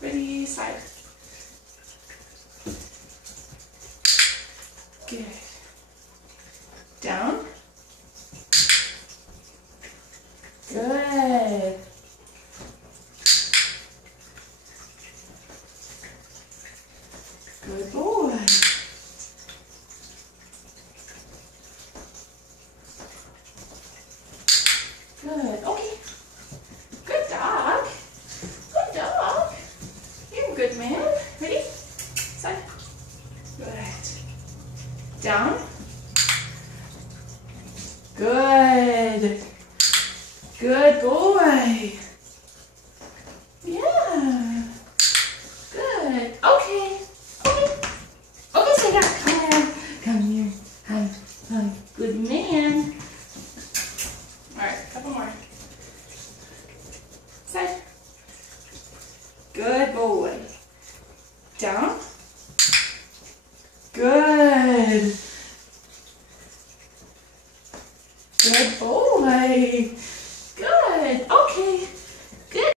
Ready, side. Good. Down. Good. Good boy. Good. Okay. Good dog. Good dog. You're a good man. Ready? Side. Good. Down. Good. Good boy. Yeah. Good. Okay. Okay. Okay, so now come here. Come here. Hi. Hi. Good man. Alright, a couple more. Side. Good boy. Down. Good. Good boy. Good. Okay.